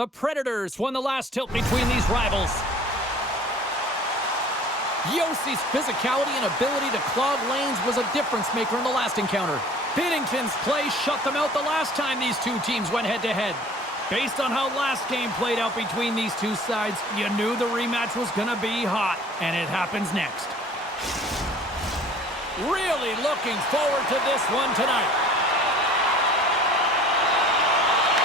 The Predators won the last tilt between these rivals. Yossi's physicality and ability to clog lanes was a difference maker in the last encounter. Binnington's play shut them out the last time these two teams went head-to-head. Based on how last game played out between these two sides, you knew the rematch was going to be hot, and it happens next. Really looking forward to this one tonight.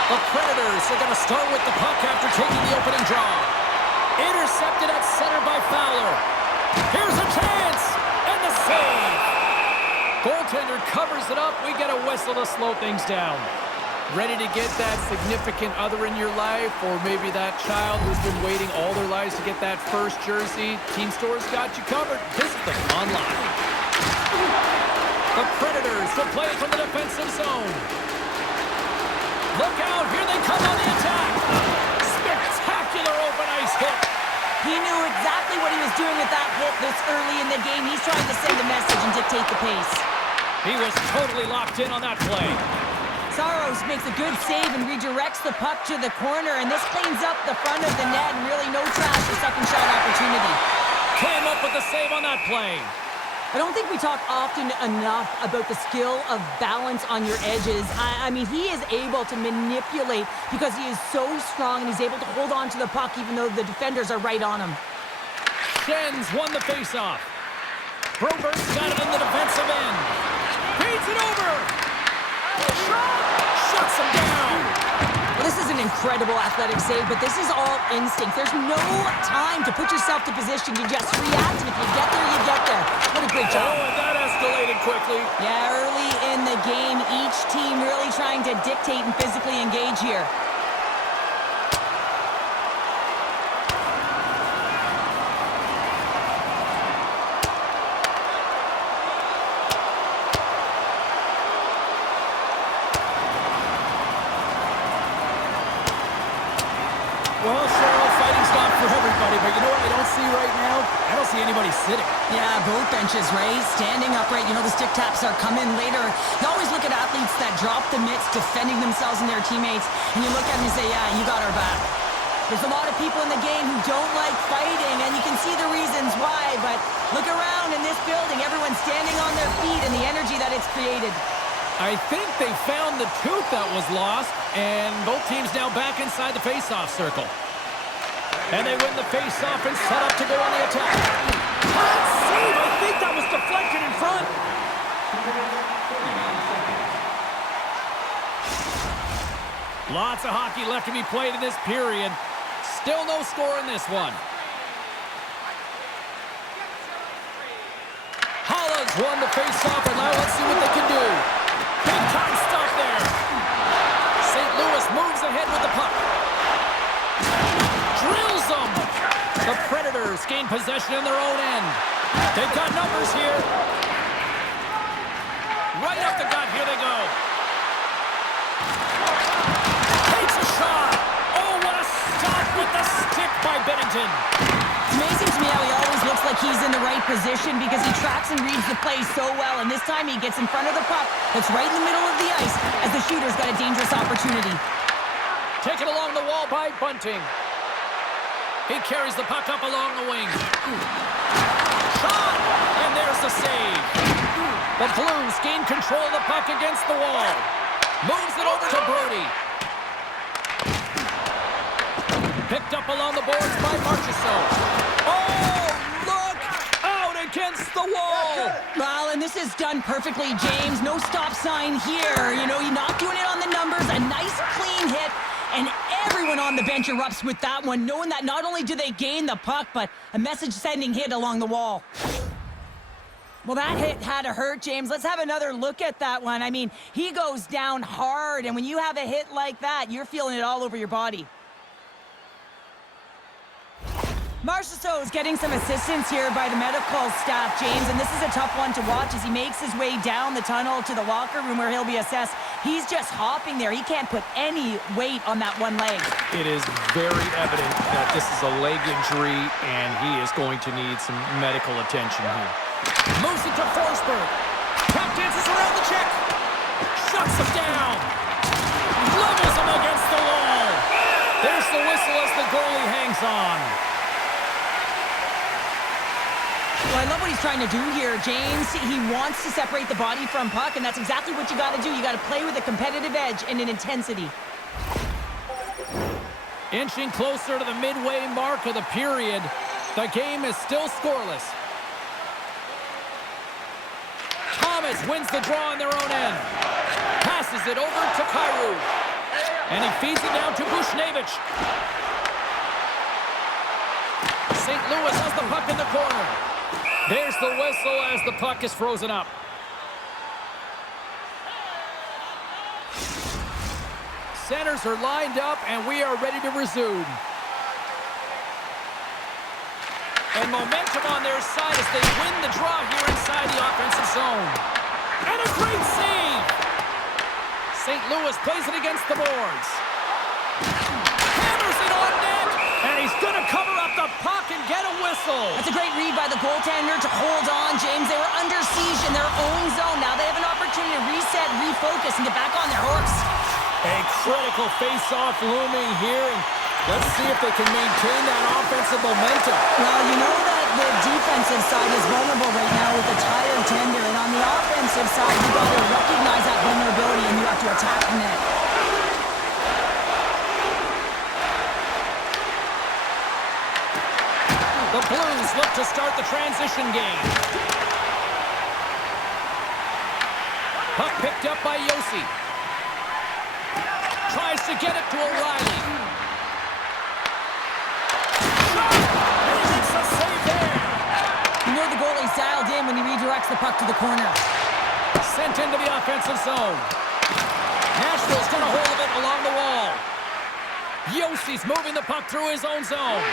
The Predators are going to start with the puck after taking the opening draw. Intercepted at center by Fowler. Here's a chance, and the save. Goaltender covers it up. We get a whistle to slow things down. Ready to get that significant other in your life, or maybe that child who's been waiting all their lives to get that first jersey? Team Store's got you covered. Visit them online. The Predators will play from the defensive zone. Look out, here they come on the attack. Spectacular open ice hit. He knew exactly what he was doing with that hit this early in the game. He's trying to send a message and dictate the pace. He was totally locked in on that play. Saros makes a good save and redirects the puck to the corner, and this cleans up the front of the net and really no trash for second shot opportunity. Came up with the save on that play. I don't think we talk often enough about the skill of balance on your edges. I mean, he is able to manipulate because he is so strong and he's able to hold on to the puck even though the defenders are right on him. Schenns won the faceoff. Broberg's got it in the defensive end. Feeds it over. Shuts him down. Well, this is an incredible athletic save, but this is all instinct. There's no time to put yourself to position. You just react, and if you get there, you get there. What a great job. Oh, and that escalated quickly. Yeah, early in the game, each team really trying to dictate and physically engage here. Well, Cheryl, fighting's not for everybody, but you know what I don't see right now? I don't see anybody sitting. Yeah, both benches, Ray. Standing upright. You know, the stick taps are coming later. You always look at athletes that drop the mitts, defending themselves and their teammates, and you look at them and say, yeah, you got our back. There's a lot of people in the game who don't like fighting, and you can see the reasons why, but look around in this building. Everyone's standing on their feet and the energy that it's created. I think they found the tooth that was lost, and both teams now back inside the face-off circle. And they win the face-off and set up to go on the attack. Hot save! I think that was deflected in front. Lots of hockey left to be played in this period. Still no score in this one. Holland's won the face-off, and now let's see what they can do. Big time stop there. St. Louis moves ahead with the puck. Drills them. The Predators gain possession in their own end. They've got numbers here. Right up the gut. Here they go. Takes a shot. Oh, what a stop with the stick by Binnington. It's amazing to me how he always looks like he's in the right position because he tracks and reads the play so well, and this time he gets in front of the puck that's right in the middle of the ice as the shooter's got a dangerous opportunity. Taken along the wall by Bunting. He carries the puck up along the wing. Shot! And there's the save. The Blues gain control of the puck against the wall. Moves it over to Brody. Picked up along the boards by Marchessault. Oh, look! Out against the wall! Well, and this is done perfectly, James. No stop sign here. You know, you're not doing it on the numbers. A nice, clean hit. And everyone on the bench erupts with that one, knowing that not only do they gain the puck, but a message-sending hit along the wall. Well, that hit had to hurt, James. Let's have another look at that one. I mean, he goes down hard, and when you have a hit like that, you're feeling it all over your body. Marchessault is getting some assistance here by the medical staff, James, and this is a tough one to watch as he makes his way down the tunnel to the locker room where he'll be assessed. He's just hopping there. He can't put any weight on that one leg. It is very evident that this is a leg injury, and he is going to need some medical attention here. Moves it to Forsberg. Tap dances around the check. Shuts him down. Levels him against the wall. There's the the whistle as the goalie hangs on. Well, I love what he's trying to do here, James. He wants to separate the body from puck, and that's exactly what you got to do. You got to play with a competitive edge and an intensity. Inching closer to the midway mark of the period. The game is still scoreless. Thomas wins the draw on their own end. Passes it over to Kyrou. And he feeds it down to Bushnevich. St. Louis has the puck in the corner. There's the whistle as the puck is frozen up. Centers are lined up, and we are ready to resume. And momentum on their side as they win the draw here inside the offensive zone. And a great save! St. Louis plays it against the boards. Hammers it on net, and he's going to cover up the puck and get a whistle. That's a great read by the goaltender to hold on, James. They were under siege in their own zone. Now they have an opportunity to reset, refocus, and get back on their horse. A critical face-off looming here, and let's see if they can maintain that offensive momentum. Well, you know that the defensive side is vulnerable right now with a tired tender, and on the offensive side, you got to recognize that vulnerability and you have to attack the net. The Blues look to start the transition game. Puck picked up by Yossi. Tries to get it to O'Reilly. Shot! And he gets the save there. You know the goalie's dialed in when he redirects the puck to the corner. Sent into the offensive zone. Nashville's got a hold of it along the wall. Yossi's moving the puck through his own zone.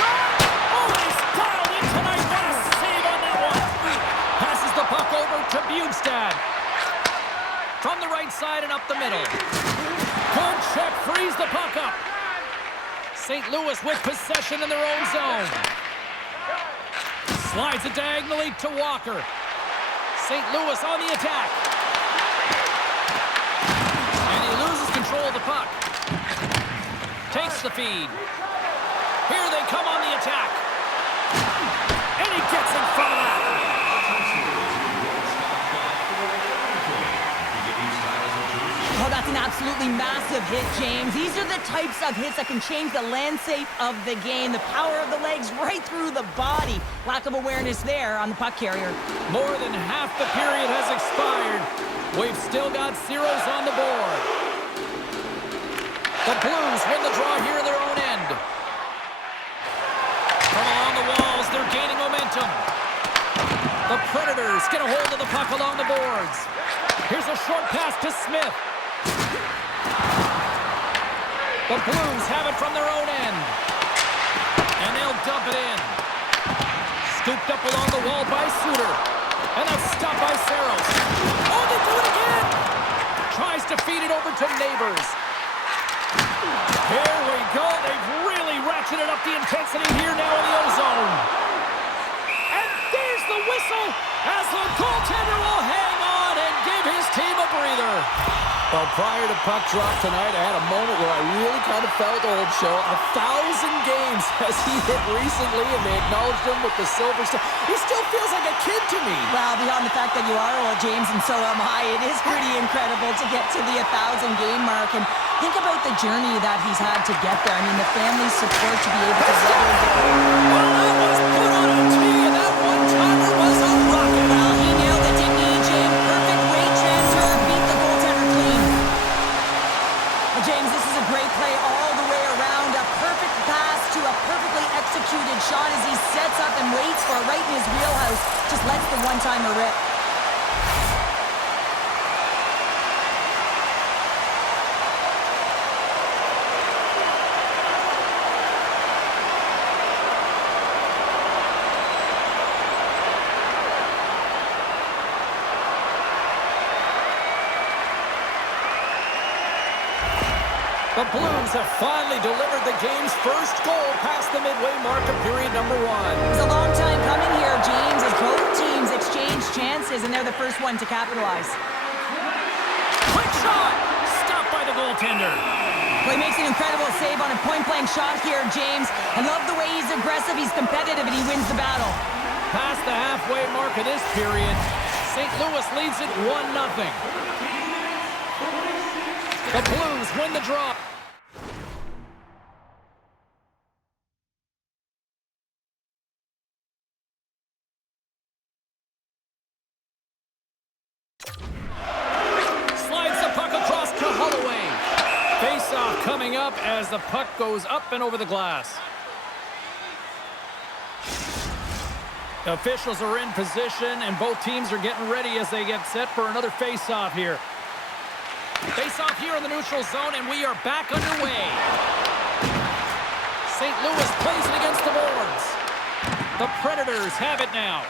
Shot! Oh, he's dialed in tonight. What a save on that one. Passes the puck over to Bjugstad. From the right side and up the middle. Good check, frees the puck up. St. Louis with possession in their own zone. Slides it diagonally to Walker. St. Louis on the attack. And he loses control of the puck. Takes the feed. Here they come on the attack. And he gets in front of that. Oh, that's an absolutely massive hit, James. These are the types of hits that can change the landscape of the game. The power of the legs right through the body. Lack of awareness there on the puck carrier. More than half the period has expired. We've still got zeros on the board. The Blues win the draw here in their own end. From along the walls, they're gaining momentum. The Predators get a hold of the puck along the boards. Here's a short pass to Smith. The Blues have it from their own end. And they'll dump it in. Scooped up along the wall by Suter. And that's stopped by Saros. Oh, they do it again! Tries to feed it over to Neighbors. Here we go. They've really ratcheted up the intensity here now in the ozone. And there's the whistle as the goaltender will hang on and give his team a breather. Well, prior to puck drop tonight, I had a moment where I really kind of felt old show. 1,000 games has he hit recently, and they acknowledged him with the silver star. He still feels like a kid to me. Well, beyond the fact that you are old, James, and so am I, it is pretty incredible to get to the 1,000-game mark. And think about the journey that he's had to get there. I mean, the family support to be able to weather the... Well, that was put on a tee, and that one-timer was a rocket. Well, he nailed it, didn't he, Jim? Perfect weight transfer, beat the goaltender clean. Well, James, this is a great play all the way around. A perfect pass to a perfectly executed shot as he sets up and waits for it right in his wheelhouse. Just lets the one-timer rip. The Blues have finally delivered the game's first goal past the midway mark of period number 1. It's a long time coming here, James, as both teams exchange chances, and they're the first one to capitalize. Quick shot! Stopped by the goaltender. Well, he makes an incredible save on a point-blank shot here, James. I love the way he's aggressive, he's competitive, and he wins the battle. Past the halfway mark of this period, St. Louis leads it 1-0. The Blues win the draw. Slides the puck across to Holloway. Face-off coming up as the puck goes up and over the glass. The officials are in position, and both teams are getting ready as they get set for another face-off here. Face-off here in the neutral zone, and we are back underway. St. Louis plays it against the boards. The Predators have it now.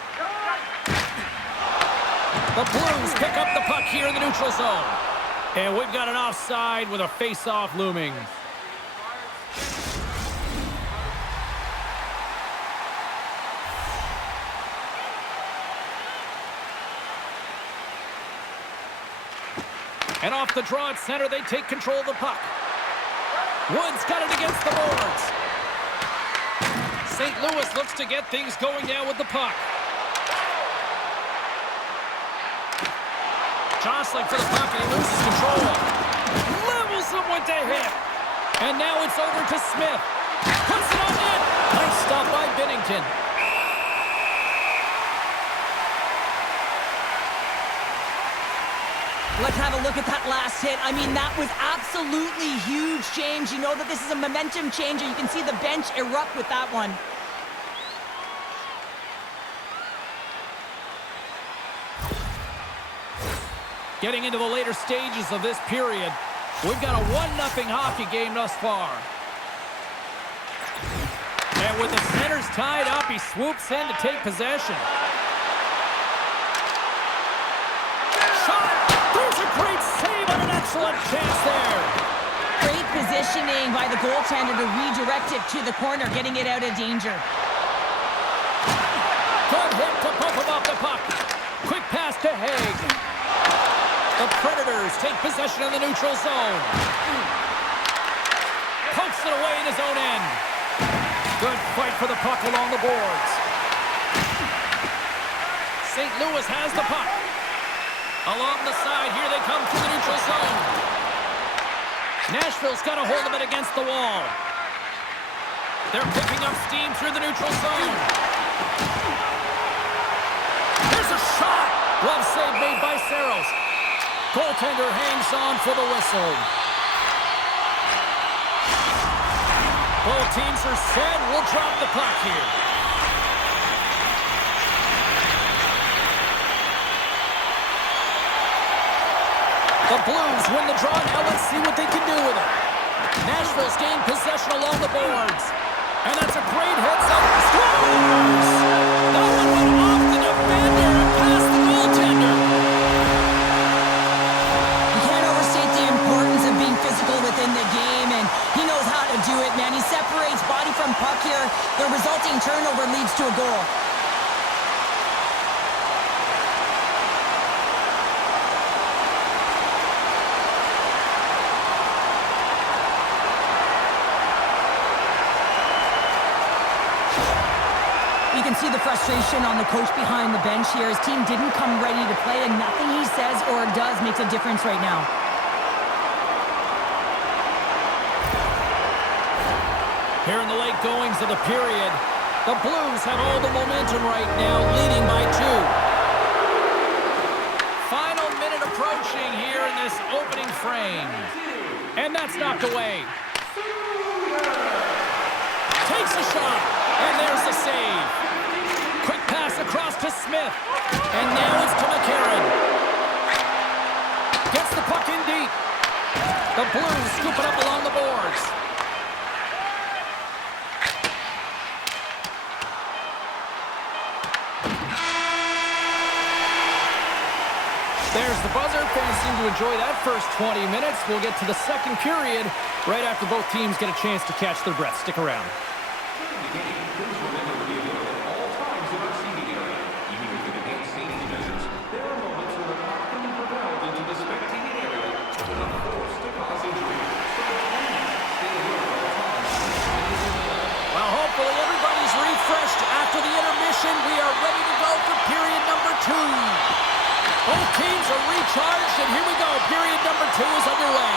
The Blues pick up the puck here in the neutral zone. And we've got an offside with a face-off looming. And off the draw at center, they take control of the puck. Wood's got it against the boards. St. Louis looks to get things going now with the puck. Jostling for the puck, and he loses control. Levels him with the hit. And now it's over to Smith. Puts it on net. Nice stop by Binnington. Let's have a look at that last hit. I mean, that was absolutely huge, James. You know that this is a momentum changer. You can see the bench erupt with that one. Getting into the later stages of this period, we've got a 1-0 hockey game thus far. And with the centers tied up, he swoops in to take possession. Shot! There's a great save on an excellent chance there. Great positioning by the goaltender to redirect it to the corner, getting it out of danger. Good hit to pump him off the puck. Quick pass to Haig. The Predators take possession of the neutral zone. Pokes it away in his own end. Good fight for the puck along the boards. St. Louis has the puck. Along the side, here they come through the neutral zone. Nashville's got a hold of it against the wall. They're picking up steam through the neutral zone. Here's a shot. Glove save made by Saros. Goaltender hangs on for the whistle. Both teams are set. We'll drop the puck here. The Blues win the draw. Now let's see what they can do with it. Nashville's gained possession along the boards. And that's a great hit. Scores! That one went off the defender and past the goaltender. You can't overstate the importance of being physical within the game, and he knows how to do it, man. He separates body from puck here. The resulting turnover leads to a goal. You can see the frustration on the coach behind the bench here. His team didn't come ready to play, and nothing he says or does makes a difference right now. Here in the late goings of the period, the Blues have all the momentum right now, leading by 2. Final minute approaching here in this opening frame. And that's knocked away. Takes a shot, and there's the save. Quick pass across to Smith, and now it's to McCarron. Gets the puck in deep. The Blues scoop it up along the boards. There's the buzzer. Fans seem to enjoy that first 20 minutes. We'll get to the second period right after both teams get a chance to catch their breath. Stick around. after the intermission. We are ready to go for period number 2. Both teams are recharged, and here we go. Period number 2 is underway.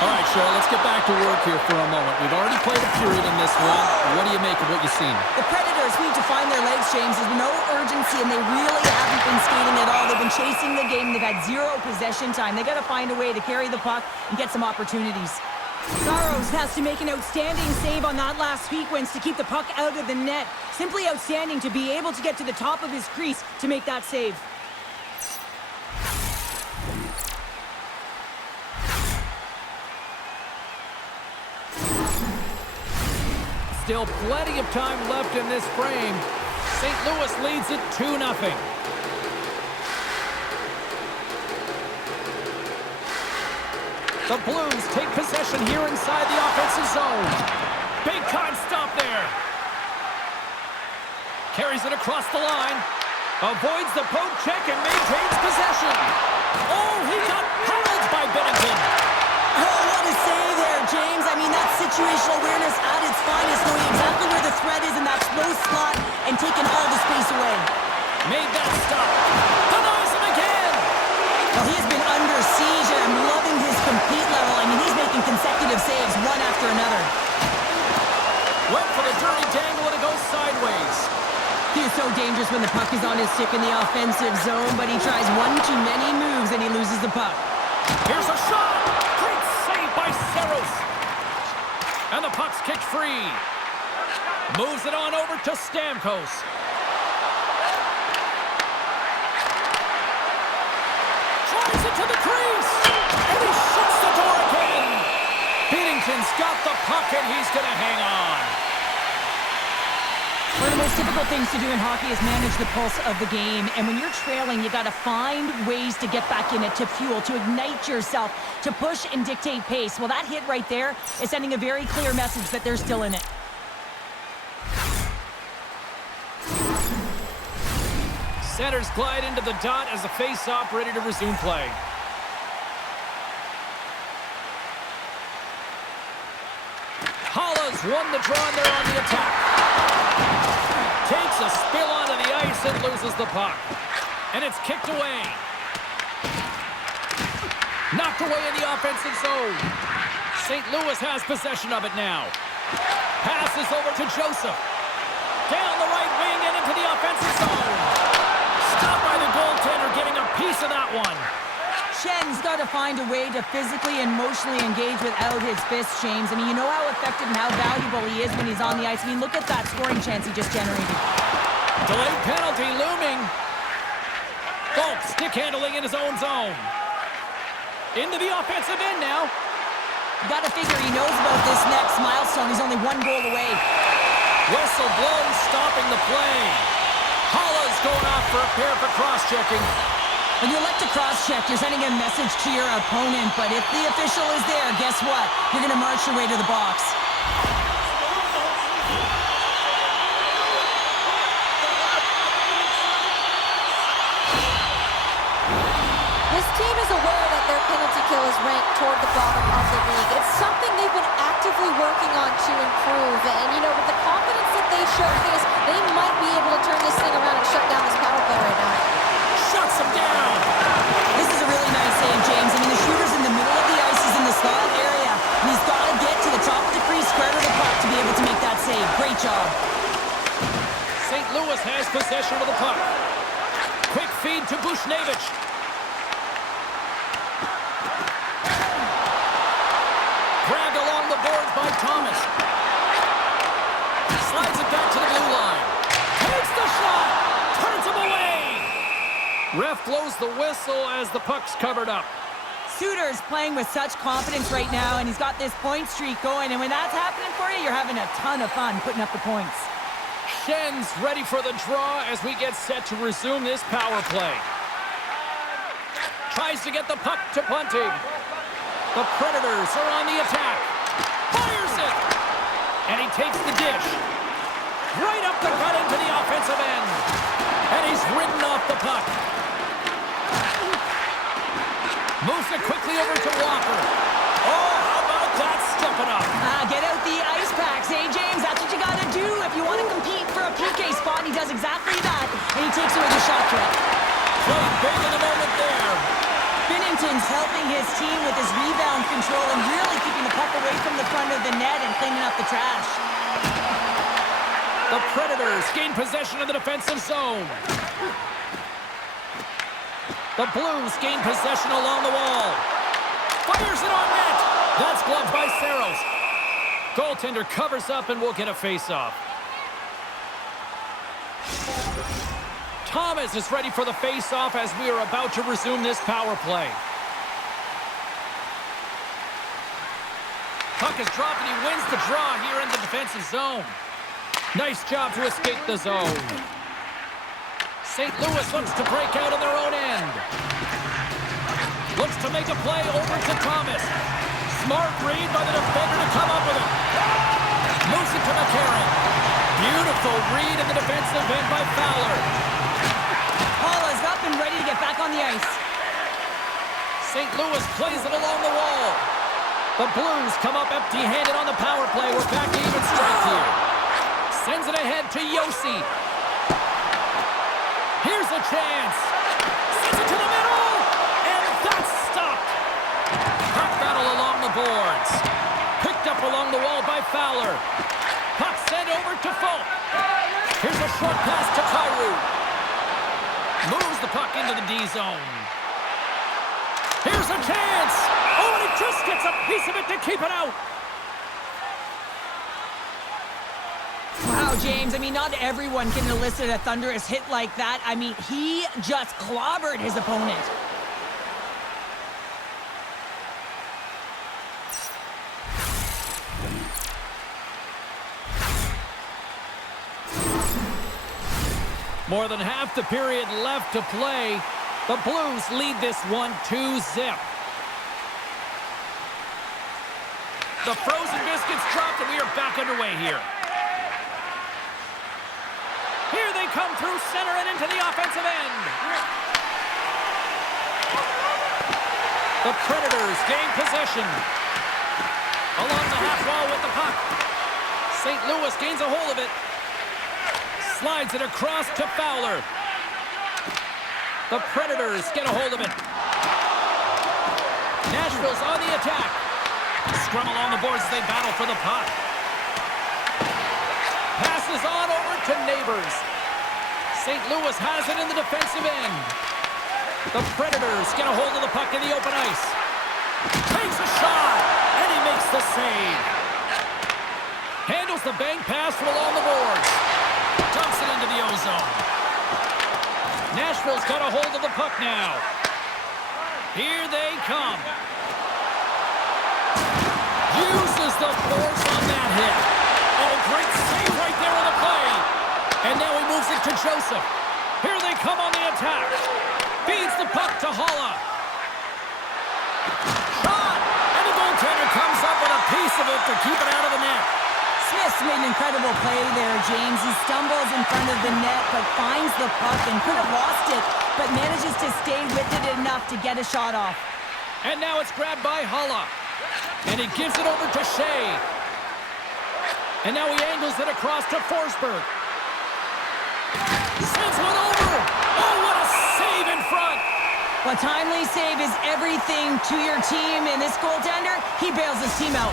All right, Cheryl, let's get back to work here for a moment. We've already played a period in this one. What do you make of what you've seen? The Predators need to find their legs, James. There's no urgency, and they really haven't been skating at all. They've been chasing the game. They've had 0 possession time. They've got to find a way to carry the puck and get some opportunities. Saros has to make an outstanding save on that last sequence to keep the puck out of the net. Simply outstanding to be able to get to the top of his crease to make that save. Still plenty of time left in this frame. St. Louis leads it 2-0. The Blues take possession here inside the offensive zone. Big time stop there. Carries it across the line. Avoids the poke check and maintains possession. Oh, he got hammered by Bennington. Oh, what a save there, James. I mean, that's situational awareness at its finest, knowing exactly where the threat is in that slow slot and taking all the space away. Made that stop. Denies him again. Well, he has been under siege, and I'm loving his compete level. I mean, he's making consecutive saves, one after another. Went for the dirty dangle, and it goes sideways. He is so dangerous when the puck is on his stick in the offensive zone, but he tries one too many moves, and he loses the puck. Here's a shot. Great save by Saros. And the puck's kicked free. Moves it on over to Stamkos. Tries it to the crease. And he shuts the door again. Binnington's got the puck, and he's going to hang on. One of the most difficult things to do in hockey is manage the pulse of the game. And when you're trailing, you got to find ways to get back in it, to fuel, to ignite yourself, to push and dictate pace. Well, that hit right there is sending a very clear message that they're still in it. Centers glide into the dot as a face-off ready to resume play. Holla's won the draw, and they're on the attack. Takes a spill onto the ice and loses the puck. And it's kicked away. Knocked away in the offensive zone. St. Louis has possession of it now. Passes over to Joseph. Down the right wing and into the offensive zone. Stopped by the goaltender, getting a piece of that one. Schen's got to find a way to physically and emotionally engage without his fists, James. I mean, you know how effective and how valuable he is when he's on the ice. I mean, look at that scoring chance he just generated. Delayed penalty looming. Golf stick handling in his own zone. Into the offensive end now. You got to figure he knows about this next milestone. He's only 1 goal away. Whistle blows, stopping the play. Holla's going off for a pair for cross-checking. When you elect to cross-check, you're sending a message to your opponent, but if the official is there, guess what? You're going to march your way to the box. This team is aware that their penalty kill is ranked toward the bottom of the league. It's something they've been actively working on to improve, and you know, with the confidence that they showcase, they might be able to turn this thing around and shut down this power play right now. Shuts him down. This is a really nice save, James. I mean, the shooter's in the middle of the ice. He's in the slot area. And he's got to get to the top of the crease, square to the puck to be able to make that save. Great job. St. Louis has possession of the puck. Quick feed to Bushnevich. Grabbed along the boards by Thomas. Slides it back to the blue line. Takes the shot. Turns him away. Ref blows the whistle as the puck's covered up. Suter's playing with such confidence right now, and he's got this point streak going. And when that's happening for you, you're having a ton of fun putting up the points. Schen's ready for the draw as we get set to resume this power play. Tries to get the puck to punting. The Predators are on the attack. Fires it! And he takes the dish. Right up the gut into the offensive end. And he's ridden off the puck. Moves it quickly over to Walker. Oh, how about that? Step it up. Get out the ice packs, eh, James? That's what you got to do if you want to compete for a PK spot. pursuing the shot threat. Played big in the moment there. Binnington's helping his team with his rebound control and really keeping the puck away from the front of the net and cleaning up the trash. The Predators gain possession of the defensive zone. The Blues gain possession along the wall. Fires it on net. That's gloved by Saros. Goaltender covers up and will get a face-off. Thomas is ready for the face-off as we are about to resume this power play. Puck is dropped and he wins the draw here in the defensive zone. Nice job to escape the zone. St. Louis looks to break out on their own end. Looks to make a play over to Thomas. Smart read by the defender to come up with it. Moves it to McCarron. Beautiful read in the defensive end by Fowler. Paula's up and ready to get back on the ice. St. Louis plays it along the wall. The Blues come up empty-handed on the power play. We're back to even strength here. Sends it ahead to Yossi. Here's a chance. Sends it to the middle. And that's stopped. Puck battle along the boards. Picked up along the wall by Fowler. Puck sent over to Folk. Here's a short pass to Kyrou. Moves the puck into the D zone. Here's a chance. Oh, and he just gets a piece of it to keep it out. Wow, James, I mean, not everyone can elicit a thunderous hit like that. I mean, he just clobbered his opponent. More than half the period left to play. The Blues lead this one 2-0. The frozen biscuits dropped and we are back underway here. Here they come through center and into the offensive end. The Predators gain possession. Along the half wall with the puck. St. Louis gains a hold of it. Slides it across to Fowler. The Predators get a hold of it. Nashville's on the attack. Scrum along the boards as they battle for the puck. Passes on over to Neighbors. St. Louis has it in the defensive end. The Predators get a hold of the puck in the open ice. Takes a shot, and he makes the save. Handles the bank pass from along the boards. Dumps it into the ozone. Nashville's got a hold of the puck now. Here they come. Uses the force on that hit. Oh, great save right there on the play. And now he moves it to Joseph. Here they come on the attack. Feeds the puck to Holla. Shot! And the goaltender comes up with a piece of it to keep it out of the net. Smith's made an incredible play there, James. He stumbles in front of the net, but finds the puck and could have lost it, but manages to stay with it enough to get a shot off. And now it's grabbed by Holla. And he gives it over to Shea. And now he angles it across to Forsberg. Sends one over. Oh, what a save in front. A timely save is everything to your team, and this goaltender, he bails his team out.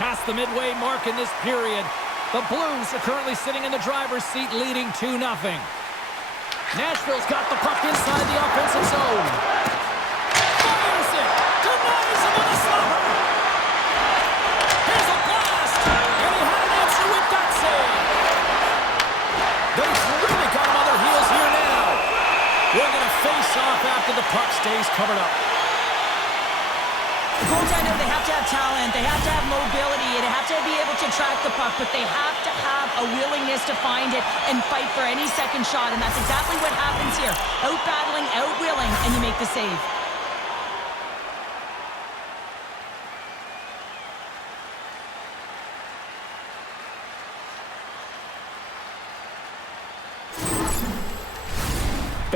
Past the midway mark in this period, the Blues are currently sitting in the driver's seat leading 2-0. Nashville's got the puck inside the offensive zone. Fires it! Denies him with a slapper! Here's a blast! And he had an answer with that save! They've really got him on their heels here now. We're going to face off after the puck stays covered up. The goaltender, they have to have talent, they have to have mobility, they have to be able to track the puck, but they have to have a willingness to find it and fight for any second shot, and that's exactly what happens here. Out-battling, out-willing, and you make the save.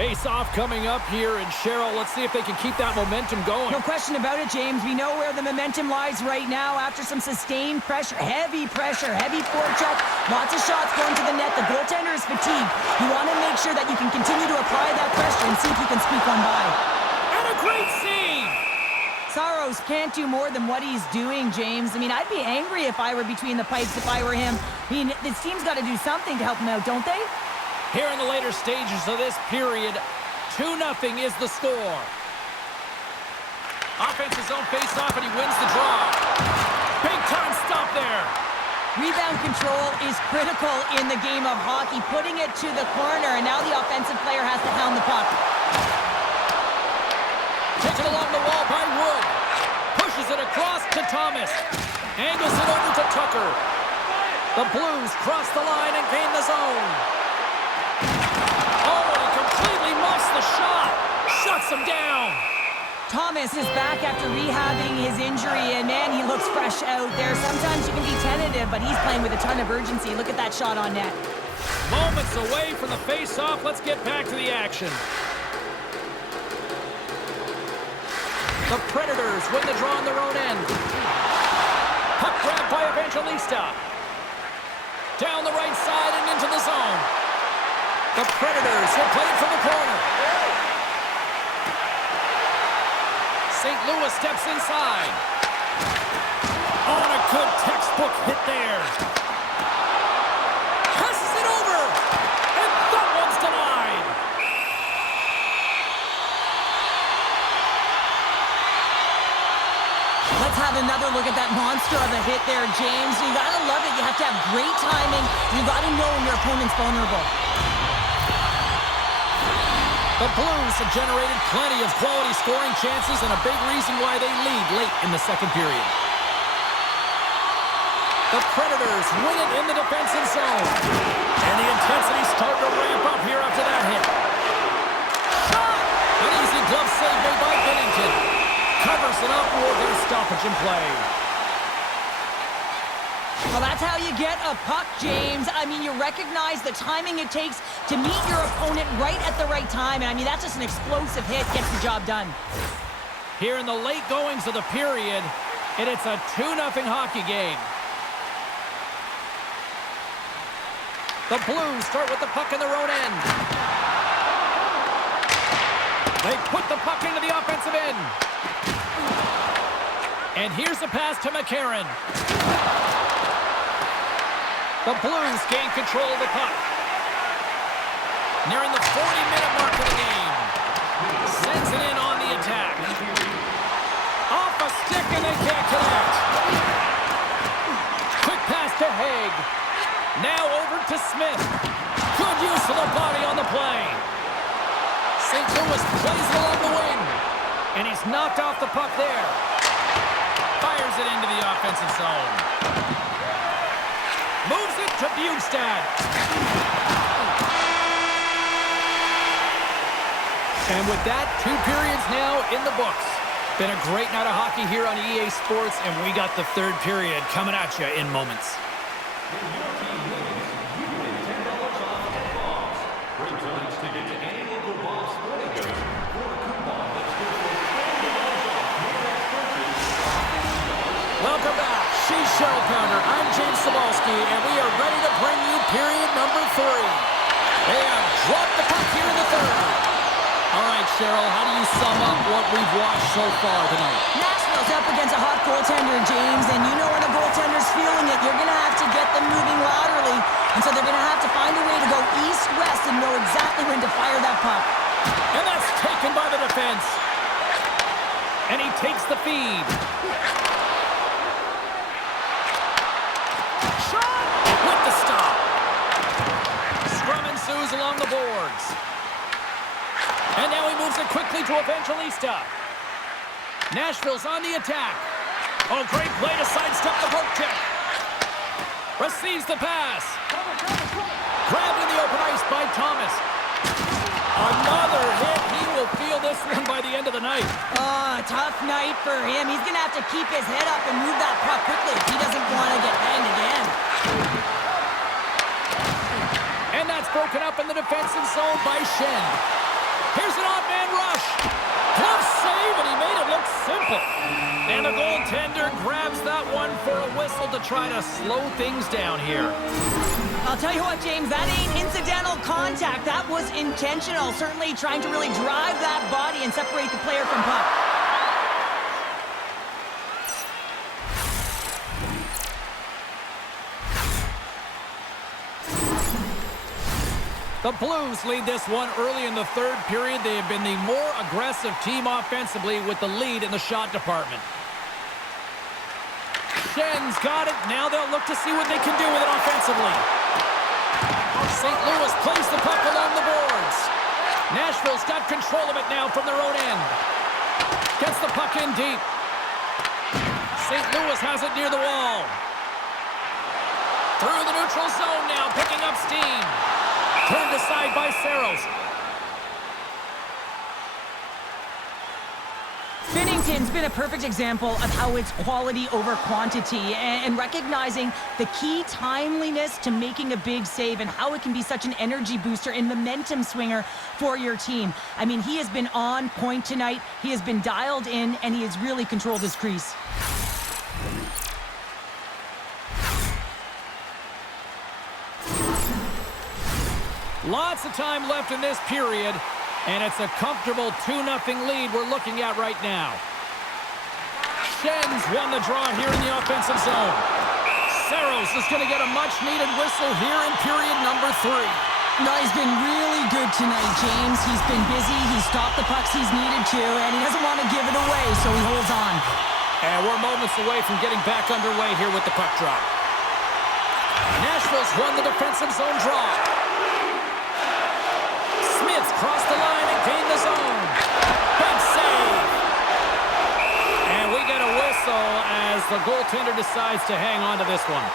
Face-off coming up here, and Cheryl, let's see if they can keep that momentum going. No question about it, James. We know where the momentum lies right now after some sustained pressure, heavy forecheck, lots of shots going to the net. The goaltender is fatigued. You want to make sure that you can continue to apply that pressure and see if you can squeak one by. And a great save! Saros can't do more than what he's doing, James. I mean, I'd be angry if I were between the pipes if I were him. I mean, this team's got to do something to help him out, don't they? Here in the later stages of this period, 2-0 is the score. Offensive zone face-off, and he wins the draw. Big-time stop there. Rebound control is critical in the game of hockey, putting it to the corner, and now the offensive player has to hound the puck. Taken along the wall by Wood. Pushes it across to Thomas. Angles it over to Tucker. The Blues cross the line and gain the zone. Oh, and he completely muffs the shot. Shuts him down. Thomas is back after rehabbing his injury, and man, he looks fresh out there. Sometimes you can be tentative, but he's playing with a ton of urgency. Look at that shot on net. Moments away from the face-off. Let's get back to the action. The Predators win the draw on their own end. Puck grab by Evangelista. Down the right side and into the zone. The Predators will play it from the corner. St. Louis steps inside. On a good textbook hit there. Passes it over. And that one's denied. Let's have another look at that monster of a hit there, James. You gotta love it. You have to have great timing. You gotta know when your opponent's vulnerable. The Blues have generated plenty of quality scoring chances and a big reason why they lead late in the second period. The Predators win it in the defensive zone. And the intensity's starting to ramp up here after that hit. Shot! An easy glove save made by Bennington. Covers it up with their stoppage in play. Well, that's how you get a puck, James. I mean, you recognize the timing it takes to meet your opponent right at the right time. And I mean, that's just an explosive hit, gets the job done. Here in the late goings of the period, and it's a 2-0 hockey game. The Blues start with the puck in their own end. They put the puck into the offensive end. And here's the pass to McCarron. The Blues gain control of the puck. Nearing the 40-minute mark of the game. Sends it in on the attack. Off a stick and they can't connect. Quick pass to Haig. Now over to Smith. Good use of the body on the play. St. Louis plays it along the wing. And he's knocked off the puck there. Fires it into the offensive zone. Moves it to Bjugstad. And with that, 2 periods now in the books. Been a great night of hockey here on EA Sports, and we got the 3rd period coming at you in moments. Welcome back. She's Cheryl Pounder. I'm James Cebulski, and we are ready to bring you period number 3. They have dropped the puck here in the 3rd. All right, Cheryl, how do you sum up what we've watched so far tonight? Nashville's up against a hot goaltender, James, and you know when a goaltender's feeling it, you're going to have to get them moving laterally, and so they're going to have to find a way to go east-west and know exactly when to fire that puck. And that's taken by the defense. And he takes the feed. Shot! With the stop. Scrum ensues along the boards. And now he moves it quickly to Evangelista. Nashville's on the attack. Oh, great play to sidestep the poke check. Receives the pass. Grabbed in the open ice by Thomas. Another hit. He will feel this one by the end of the night. Oh, tough night for him. He's going to have to keep his head up and move that puck quickly if he doesn't want to get banged again. And that's broken up in the defensive zone by Shen. Here's an odd-man rush. Glove save, and he made it look simple. And the goaltender grabs that one for a whistle to try to slow things down here. I'll tell you what, James, that ain't incidental contact. That was intentional. Certainly trying to really drive that body and separate the player from puck. The Blues lead this one early in the third period. They have been the more aggressive team offensively with the lead in the shot department. Schen's got it. Now they'll look to see what they can do with it offensively. St. Louis plays the puck along the boards. Nashville's got control of it now from their own end. Gets the puck in deep. St. Louis has it near the wall. Through the neutral zone now, picking up steam. Turned aside by Saros. Binnington's been a perfect example of how it's quality over quantity and recognizing the key timeliness to making a big save and how it can be such an energy booster and momentum swinger for your team. I mean, he has been on point tonight. He has been dialed in, and he has really controlled his crease. Lots of time left in this period, and it's a comfortable 2-0 lead we're looking at right now. Schen's won the draw here in the offensive zone. Saros is going to get a much-needed whistle here in period number 3. No, he's been really good tonight, James. He's been busy. He's stopped the pucks he's needed to, and he doesn't want to give it away, so he holds on. And we're moments away from getting back underway here with the puck drop. Nashville's won the defensive zone draw. Smith's crossed the line and gained the zone. Big save. And we get a whistle as the goaltender decides to hang on to this one.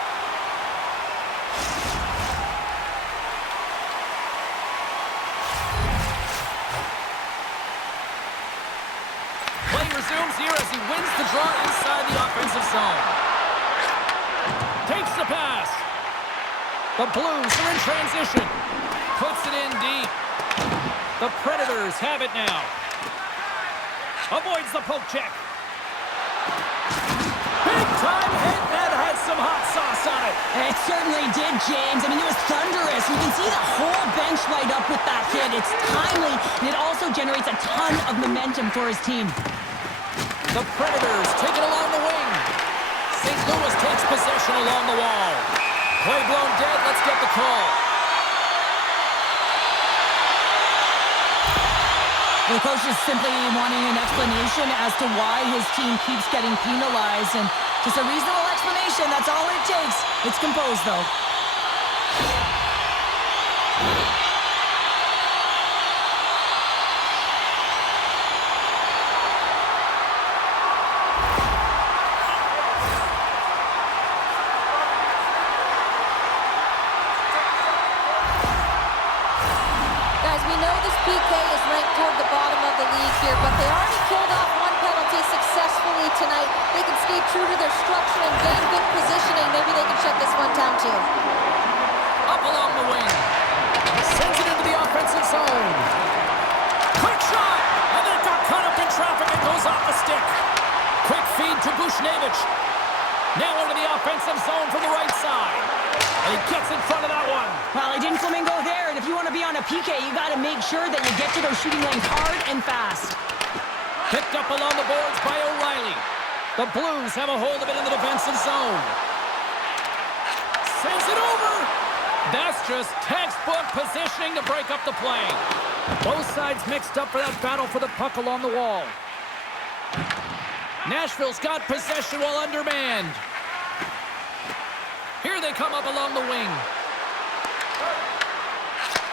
Play resumes here as he wins the draw inside the offensive zone. Takes the pass. The Blues are in transition. Puts it in deep. The Predators have it now. Avoids the poke check. Big time hit that had some hot sauce on it. It certainly did, James. I mean, it was thunderous. You can see the whole bench light up with that hit. It's timely, and it also generates a ton of momentum for his team. The Predators take it along the wing. St. Louis takes possession along the wall. Play blown dead. Let's get the call. The coach is simply wanting an explanation as to why his team keeps getting penalized, and just a reasonable explanation, that's all it takes. It's composed, though. PK is ranked toward the bottom of the league here, but they already killed off one penalty successfully tonight. They can stay true to their structure and gain good positioning. Maybe they can shut this one down too. Up along the wing. Sends it into the offensive zone. Quick shot! And then it got caught up in traffic and goes off the stick. Quick feed to Bushnevich. Now into the offensive zone from the right side. And he gets in front of that one. Well, he didn't flamingo there, and if you want to be on a PK, you got to make sure that you get to those shooting lanes hard and fast. Picked up along the boards by O'Reilly. The Blues have a hold of it in the defensive zone. Sends it over. That's just textbook positioning to break up the play. Both sides mixed up for that battle for the puck along the wall. Nashville's got possession while undermanned. Here they come up along the wing.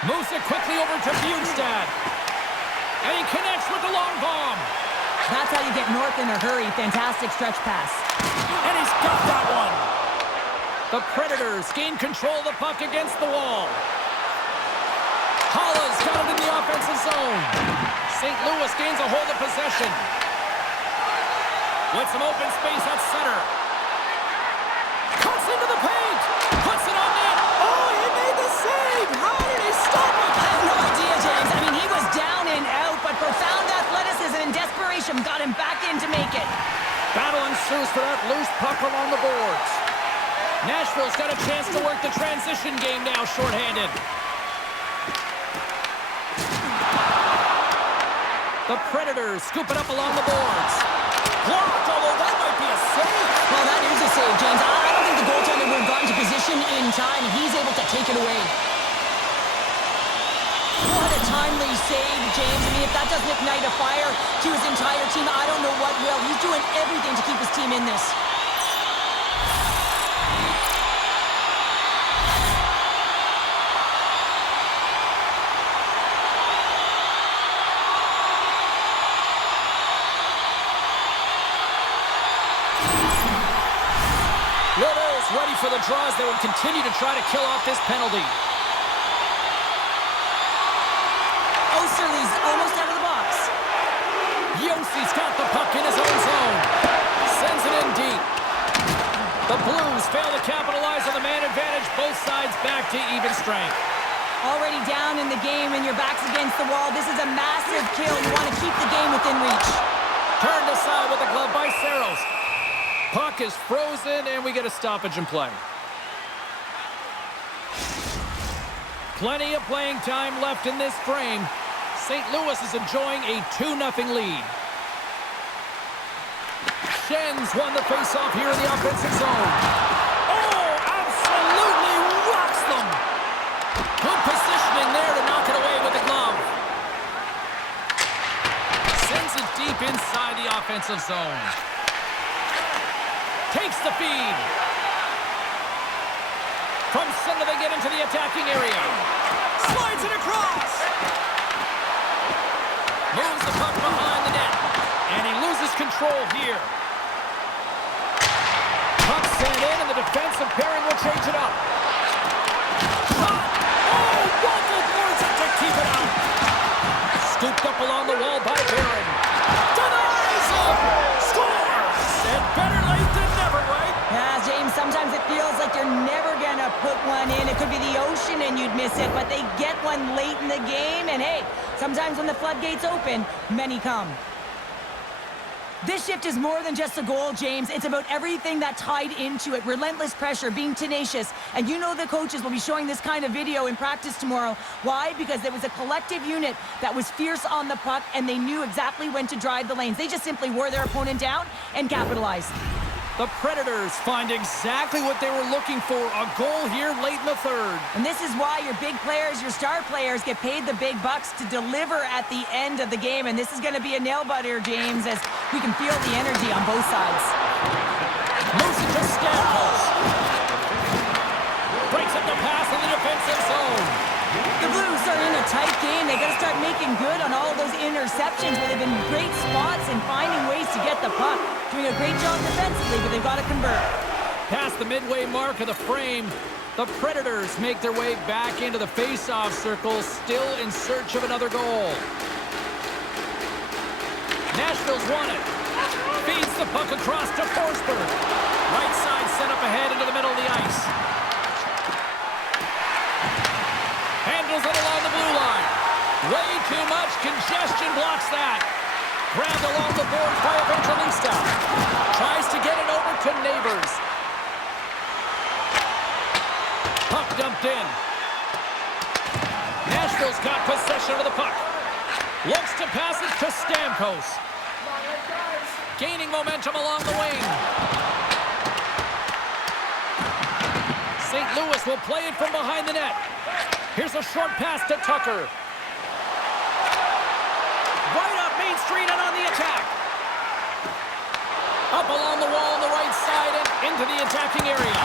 Moves it quickly over to Bjugstad. And he connects with the long bomb. That's how you get north in a hurry. Fantastic stretch pass. And he's got that one. The Predators gain control of the puck against the wall. Holla's got it in the offensive zone. St. Louis gains a hold of possession. With some open space at center. Cuts into the paint. Puts it on net. Oh, he made the save. How did he stop it? I have no idea, James. I mean, he was down and for that loose puck along the boards. Nashville's got a chance to work the transition game now, shorthanded. The Predators scoop it up along the boards. Blocked, although that might be a save. Well, that is a save, James. I don't think the goaltender would have gotten to position in time. He's able to take it away. What a timely save, James. I mean, if that doesn't ignite a fire to his entire team, I don't know what will. He's doing everything to keep his team in this. Little's ready for the draws. They will continue to try to kill off this penalty. Osterley's almost out of the box. Yossi's got the puck in his own zone. Sends it in deep. The Blues fail to capitalize on the man advantage. Both sides back to even strength. Already down in the game and your back's against the wall. This is a massive kill. You want to keep the game within reach. Turned aside with a glove by Saros. Puck is frozen, and we get a stoppage in play. Plenty of playing time left in this frame. St. Louis is enjoying a 2-0 lead. Schenns won the faceoff here in the offensive zone. Oh, absolutely rocks them. Good positioning there to knock it away with the glove. Sends it deep inside the offensive zone. Takes the feed. From center they get into the attacking area. Slides it across. Moves the puck behind the net. And he loses control here. Puck sent in and the defensive pairing will change it up. Shot. Oh, Waffle boards it to keep it out. Scooped up along the wall by Barron. Denies him. Scores. And better late than never, right? Yeah, James, sometimes it feels like you're never going to put one in. It could be the ocean and you'd miss it, but they get one late in the game, and hey, sometimes when the floodgates open, many come. This shift is more than just a goal, James. It's about everything that tied into it. Relentless pressure, being tenacious. And you know the coaches will be showing this kind of video in practice tomorrow. Why? Because there was a collective unit that was fierce on the puck, and they knew exactly when to drive the lanes. They just simply wore their opponent down and capitalized. The Predators find exactly what they were looking for, a goal here late in the third. And this is why your big players, your star players, get paid the big bucks to deliver at the end of the game. And this is going to be a nail-biter, James, as we can feel the energy on both sides. Moves it to Stamkos. Breaks up the pass in the defensive zone. The Blues are in a tight game. They got to start making good on all those interceptions where they've been in great spots and finding ways to get the puck. Doing a great job defensively, but they've got to convert. Past the midway mark of the frame, the Predators make their way back into the face-off circle, still in search of another goal. Nashville's won it. Feeds the puck across to Forsberg. Right side sent up ahead into the middle of the ice. Handles it along the blue line. Way too much congestion blocks that. Grabbed along the boards by Evangelista. Tries to get it over to Neighbors. Puck dumped in. Nashville's got possession of the puck. Looks to pass it to Stamkos. Gaining momentum along the wing. St. Louis will play it from behind the net. Here's a short pass to Tucker. Right up Main Street and on the attack. Up along the wall on the right side and into the attacking area.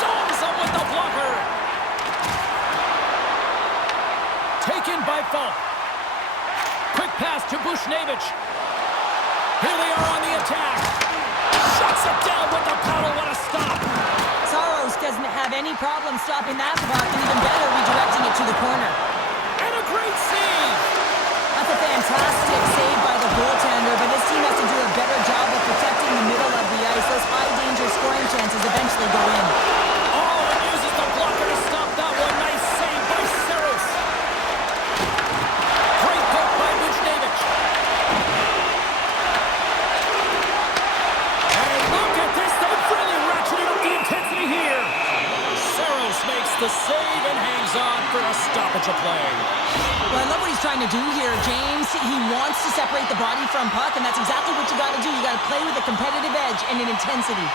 Stones him with the blocker. Taken by Falk. Quick pass to Bushnevich. Here they are on the attack. Shuts it down with the paddle. What a stop. Saros doesn't have any problem stopping that puck, and even better, redirecting it to the corner. And a great save. That's a fantastic save by the goaltender, but this team has to do a better job of protecting the middle of the ice. Those high-danger scoring chances eventually go in. Oh, and uses the blocker to stop that one. Nice save by Saros. Great poke by Bushnevich. And the save and hangs on for a stoppage of play. Well, I love what he's trying to do here, James. He wants to separate the body from puck, and that's exactly what you got to do. You got to play with a competitive edge and an intensity.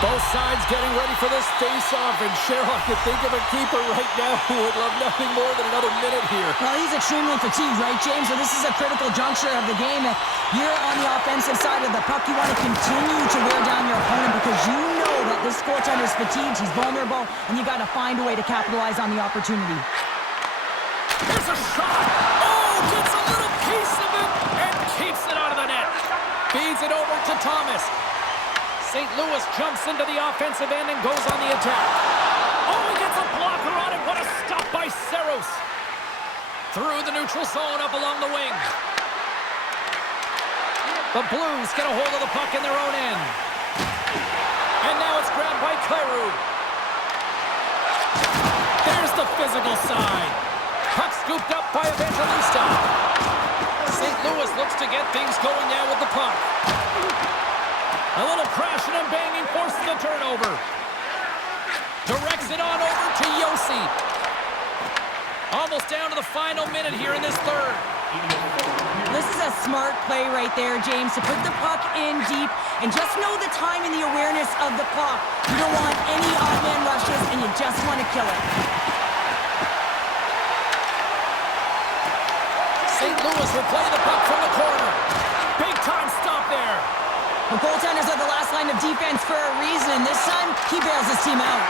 Both sides getting ready for this face-off, and Cheryl, I could think of a keeper right now who would love nothing more than another minute here. Well, he's extremely fatigued, right, James? So this is a critical juncture of the game. If you're on the offensive side of the puck, you want to continue to wear down your opponent because you know that this goaltender's fatigued, he's vulnerable, and you got to find a way to capitalize on the opportunity. There's a shot! Oh, gets a little piece of it and keeps it out of the net. Feeds it over to Thomas. St. Louis jumps into the offensive end and goes on the attack. Oh, he gets a blocker on it. What a stop by Saros. Through the neutral zone up along the wing. The Blues get a hold of the puck in their own end. And now it's grabbed by Kyrou. There's the physical side. Puck scooped up by Evangelista. St. Louis looks to get things going now with the puck. A little crashing and banging forces the turnover. Directs it on over to Yossi. Almost down to the final minute here in this third. This is a smart play right there, James, to put the puck in deep and just know the time and the awareness of the clock. You don't want any odd man rushes, and you just want to kill it. St. Louis will play the puck from the corner. Big time stop there. The goaltenders are the last line of defense for a reason. This time, he bails his team out.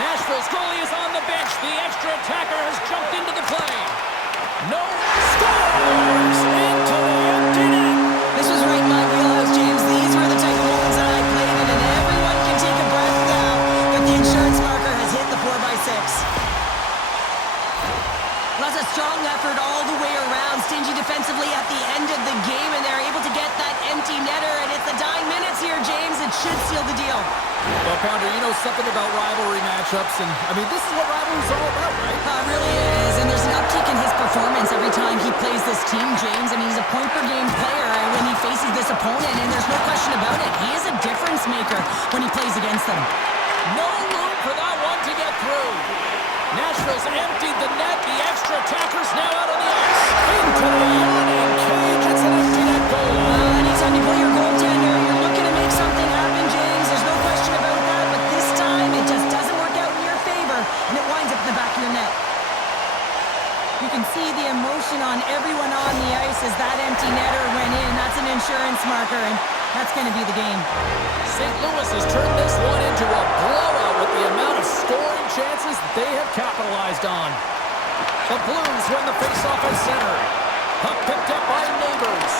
Nashville's goalie is on the bench. The extra attacker has jumped into the play. No scores into the empty net. This was right in my wheelhouse, James. These were the type of moments that I played in, and everyone can take a breath now that the insurance marker has hit the 4x6. That's a strong effort all the way around. Stingy defensively at the end of the game, and they're able to get that empty netter, and it's the dying minutes here, James. It should seal the deal. Well, Pounder, you know something about rivalry matchups, and, I mean, this is what rivalry's all about, right? It really is, and there's an uptick in his performance every time he plays this team, James. I mean, he's a point-per-game player when he faces this opponent, and there's no question about it. He is a difference maker when he plays against them. No room for that one to get through. Nashville's emptied the net. The extra attacker's now out on the ice. Into the yawning cage. It's an empty net goal. Anytime you play your goaltender, you're looking to make something happen, James. There's no question about that, but this time it just doesn't work out in your favor, and it winds up in the back of your net. You can see the emotion on everyone on the ice as that empty netter went in. That's an insurance marker, and that's going to be the game. St. Louis has turned this one into a blowout with the amount of scoring chances they have capitalized on. The Blues win the faceoff at center. Puck picked up by Neighbors.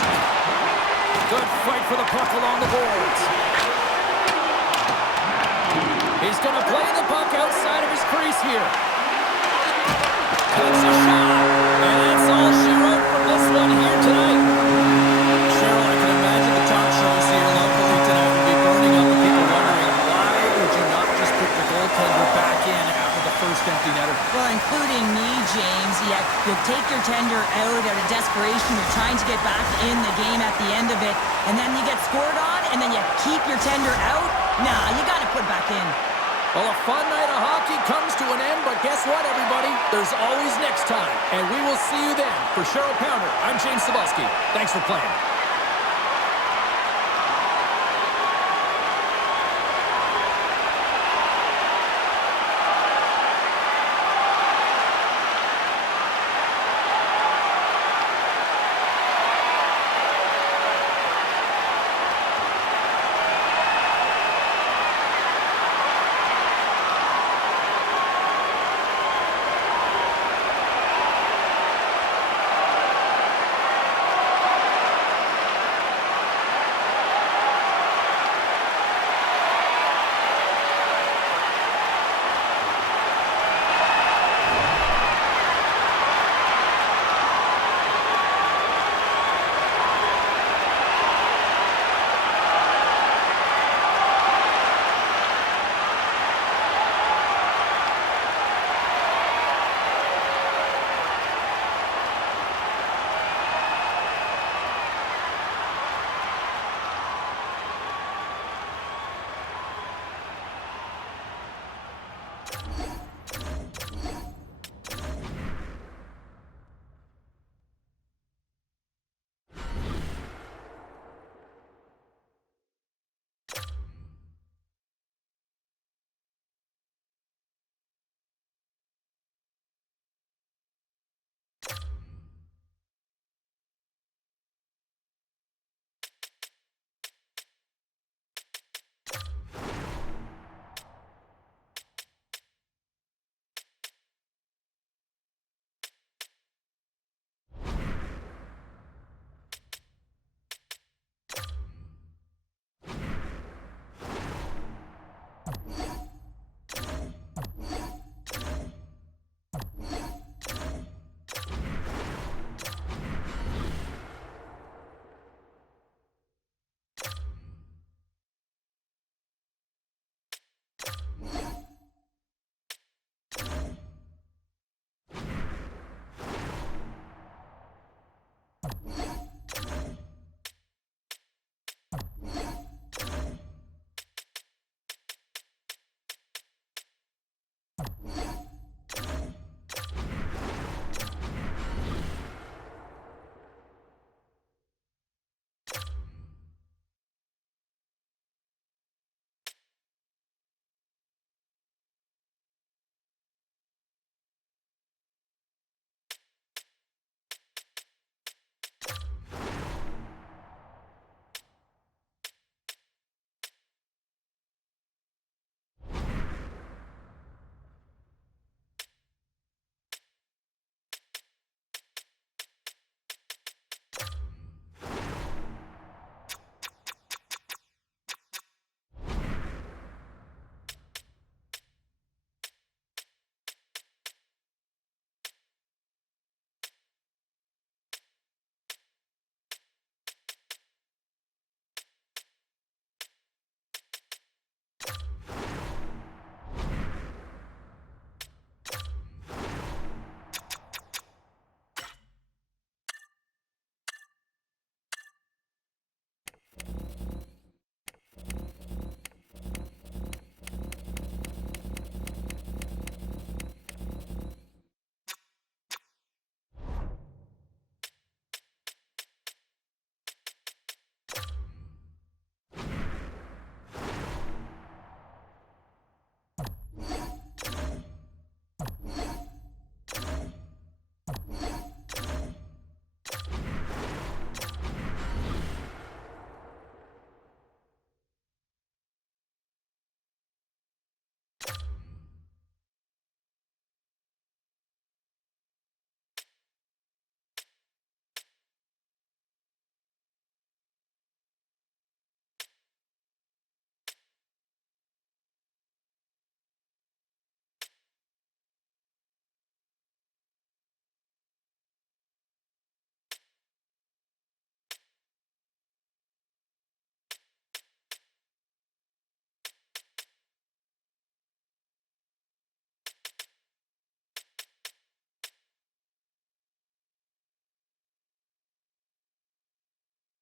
Good fight for the puck along the boards. He's going to play the puck outside of his crease here. Cuts a shot, and that's all she wrote from this one here tonight. Cheryl, I can imagine the talk shows here locally tonight will be burning up with people wondering why would you not just put the goaltender back in after the first empty netter? Well, including me, James. You take your tender out of desperation. You're trying to get back in the game at the end of it, and then you get scored on, and then you keep your tender out? Nah, you got to put back in. Well, a fun night of hockey comes to an end, but guess what, everybody? There's always next time, and we will see you then. For Cheryl Pounder, I'm James Cebulski. Thanks for playing.